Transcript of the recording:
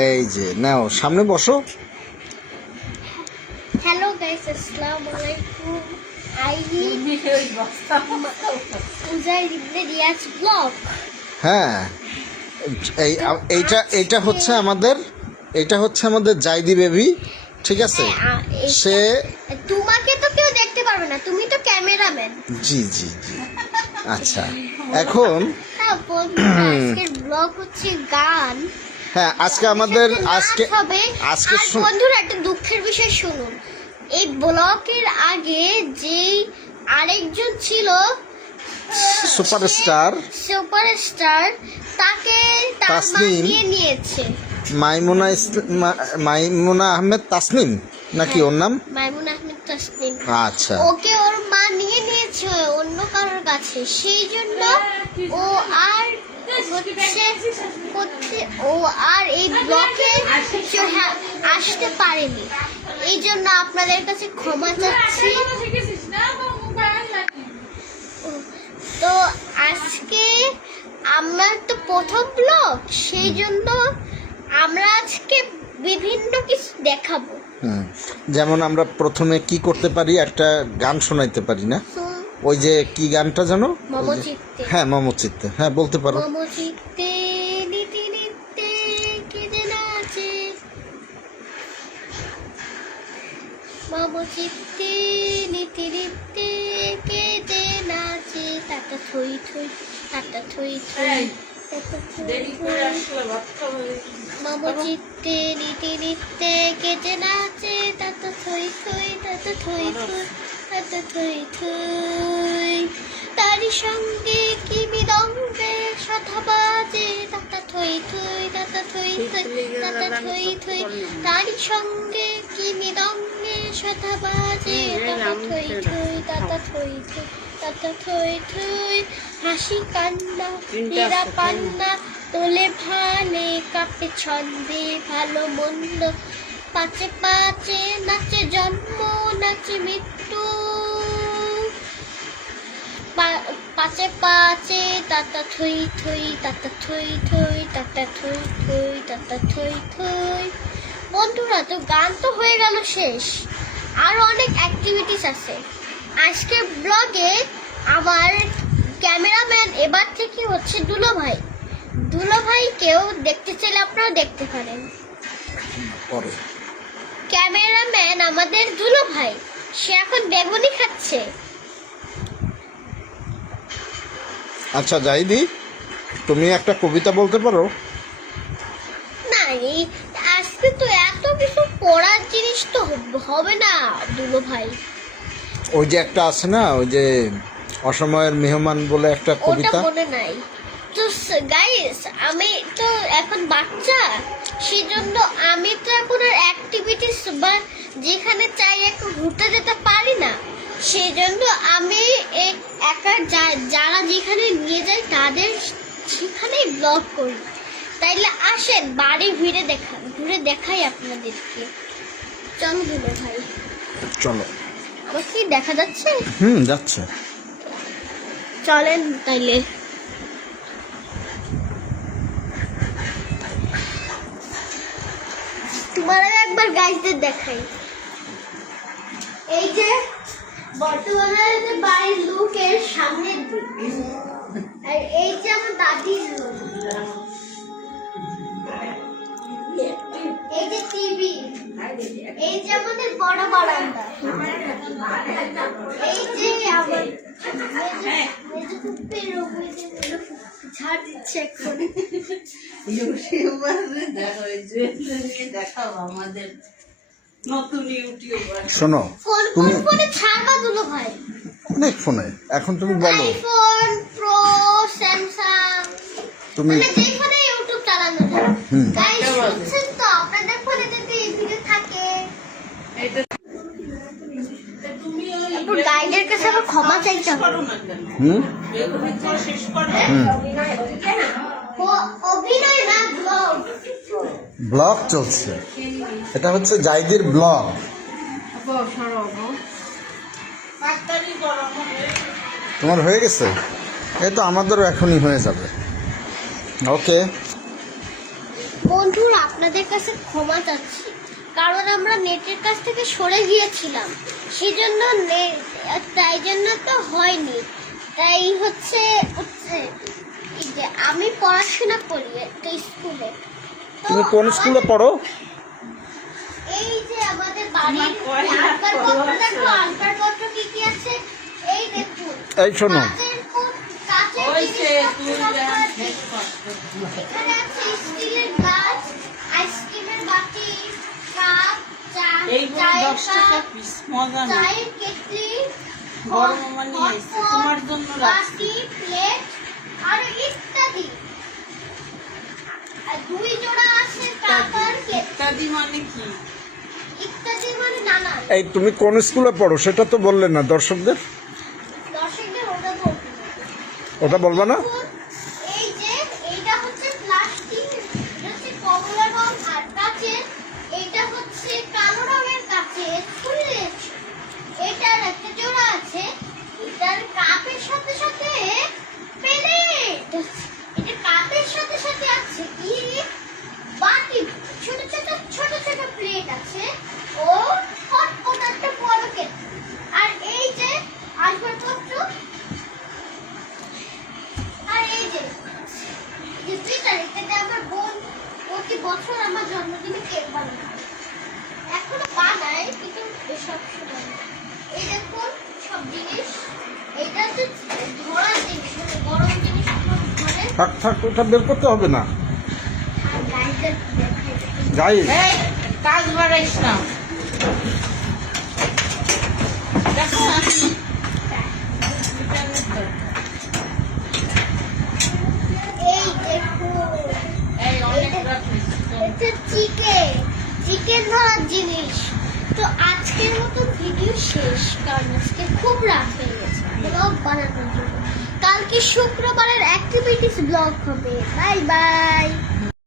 এই যে নাও সামনে বসো। হ্যালো গাইস, আসসালামু আলাইকুম। রিয়াজ ব্লগ। হ্যাঁ, এইটা হচ্ছে আমাদের জাইদি বেবি, ঠিক আছে। সে তোমাকে তো কেউ দেখতে পারবে না, তুমি তো ক্যামেরাম্যান। জি জি জি। আচ্ছা, এখন আজকের ব্লগ হচ্ছে গান। হ্যাঁ, আজকে আমাদের আজকে বন্ধুরা একটা দুঃখের বিষয় শুনুন। এই ব্লগের আগে যেই আরেকজন ছিল সুপারস্টার তাকে তার মা তাসনিম, নিয়ে নিয়েছে। মাইমুনা আহমেদ তাসনিম নাকি ওর নাম? মাইমুনা আহমেদ তাসনিম। আচ্ছা, ওকে ওর মা নিয়ে নিয়েছে অন্য কারোর কাছে, সেই জন্য ও আর এই ব্লকে আসতে পারেনি। এই জন্য আপনাদের কাছে ক্ষমা চাচ্ছি। তো আজকে আমার তো প্রথম ব্লগ, সেই জন্য আমরা আজকে বিভিন্ন কিছু দেখাবো। যেমন আমরা প্রথমে কি করতে পারি, একটা গান শোনাইতে পারি না? ওই যে কি গানটা জানো? হ্যাঁ, মমচিত্তে। হ্যাঁ, বলতে পারো। মমচিত্তে নিতে নিতে কে যে নাচে, মমচিত্তে নিতে নিতে কে যে নাচে, তাতা থই থই, তাতা থই থই, মমচিত্তে নিতে নিতে কে যে নাচে, তাতা থই থই, তাতা থই থই, তাতা থই থই, তারি সঙ্গে কি মৃদঙ্গে শথা বাজে, তাতা থই থই, তাতা থই থই, তাতা থই থই, তারি সঙ্গে কি মৃদঙ্গে শথা বাজে, তাতা থই থই, তাতা থই থই, তাতা থই থই, হাসি কান্না হীরা পান্না তোলে ভালে, কাপে ছন্দে ভালো মন্দ, পাচে পাচে নাচে জন্ম, নাচে মৃত্যু, পাচে পাচে তাতা থই থই, তাতা থই থই, তাতা থই থই, তাতা থই থই। বন্ধুরা, তো গান তো হয়ে গেল শেষ, আরো অনেক অ্যাক্টিভিটিস আছে আজকের ব্লগে। আমার ক্যামেরাম্যান এবার থেকে হচ্ছে দুলো ভাইকেও দেখতে চাইলে আপনারা দেখতে পারেন। ক্যামেরাম্যান আমাদের দুলো ভাই, সে এখন বেগুনি খাচ্ছে। আচ্ছা জাইদি, তুমি একটা কবিতা বলতে পারো? না, আজকে তো এত কিছু পড়ার জিনিস তো হবে না দুলো ভাই। ওই যে একটা আছে না, ওই যে অসময়ের মেহমান বলে একটা কবিতা, ওটা মনে নাই তো। গাইস, আমি তো এখন বাচ্চা, সেজন্য আমি তো এখন আর অ্যাক্টিভিটিস বা যেখানে চাই একটু ঘুরতে যেতে পারি না। সেই জন্য আমি একা যারা যেখানে নিয়ে যায় তাদের সেখানেই ব্লগ করি। তাইলে আসেন বাড়ি ঘুরে দেখাই আপনাদেরকে। চলো দুলো ভাই, চলো। আমার কি দেখা যাচ্ছে? যাচ্ছে। চলেন তাইলে। তোমার একবার গাইজদের দেখাই। এই যে বর্তমানে বাড়ির লোকের সামনের দিক, আর এই যে আমার দাদির রুম, এই যে টিভি, এই যে আমাদের বড় বারান্দা, এই যে আমার ঝাড় দিচ্ছে এখন। শোনো, ফোনে ছাড়বা দুলো ভাই? অনেক ফোনে এখন তুমি বলো। আইফোন প্রো, স্যামসাং, তুমি যে ফোনে ইউটিউব চালানো যায়। গাইস, শুনছেন তো? আপনাদের ফোনে যদি এই ভিডিও থাকে, গাইডের কাছে আবার ক্ষমা চাইতে হবে। অভিনয় না, ব্লগ চলছে, এটা হচ্ছে জাইদির ব্লগ। তোমার হয়ে গেছে? এই তো আমাদেরও এখনই হয়ে যাবে। ওকে। বন্ধুরা আপনাদের কাছে ক্ষমা চাচ্ছি, কারণ আমরা নেটের কাছ থেকে সরে গিয়েছিলাম, সেজন্য তাই জন্য তো হয়নি। তাই হচ্ছে এই যে আমি পড়াশোনা করি একটা স্কুলে। তো তুমি কোন স্কুলে পড়ো? এই যে আমাদের বাড়ির আসবাবপত্র দেখো, আসবাবপত্র কি কি আছে এই দেখুন। এই শোনো, কাচের এখানে আছে স্টিলের গ্লাস, আইসক্রিমের বাটি, কাপ, চায়ের কেটলি, বাটি, প্লেট আর ইত্যাদি। আর 2 জোড়া আছে টাকার ইত্যাদি মানে কি? ইত্যাদি মানে নানা। এই তুমি কোন স্কুলে পড়ো সেটা তো বললে না দর্শকদের। দর্শকদের ওটা বলতে হবে। ওটা বলবা না? এই যে এইটা হচ্ছে প্লাস্টিক, এটা হচ্ছে কমলা রং আর কাচের, এইটা হচ্ছে কালো রঙের কাচের ফুলের। এটার একটা জোড়া আছে, এটার কাপের সাথে সাথে প্লেট, এটা কাপের সাথে সাথে আছে কি বাটি, ছোট ছোট প্লেট আছে ও হট একটা বড় কেটলি। আর এই যে আসবাবপত্র, আর এই যে এটাতে আমার বোন প্রতি বছর আমার জন্মদিনে কেক বানায়, এখনো বানায় কিন্তু সব সময় না। এই দেখুন সব জিনিস, এটা হচ্ছে ধরার জিনিস, মানে গরম জিনিস ধরে। থাক থাক, ওটা বের করতে হবে না। আর গাইডের যাই, এই কাজ বাড়াইস না। দেখো এই দেখুন এই অনেক রাখিস। এটা চিকেন ধরার জিনিস। তো আজকের মতো ভিডিও শেষ, কারণ আজকে খুব রাত হয়ে গেছে ব্লগ বানানোর জন্য। কালকে শুক্রবারের অ্যাক্টিভিটিস ব্লগ হবে। Bye bye.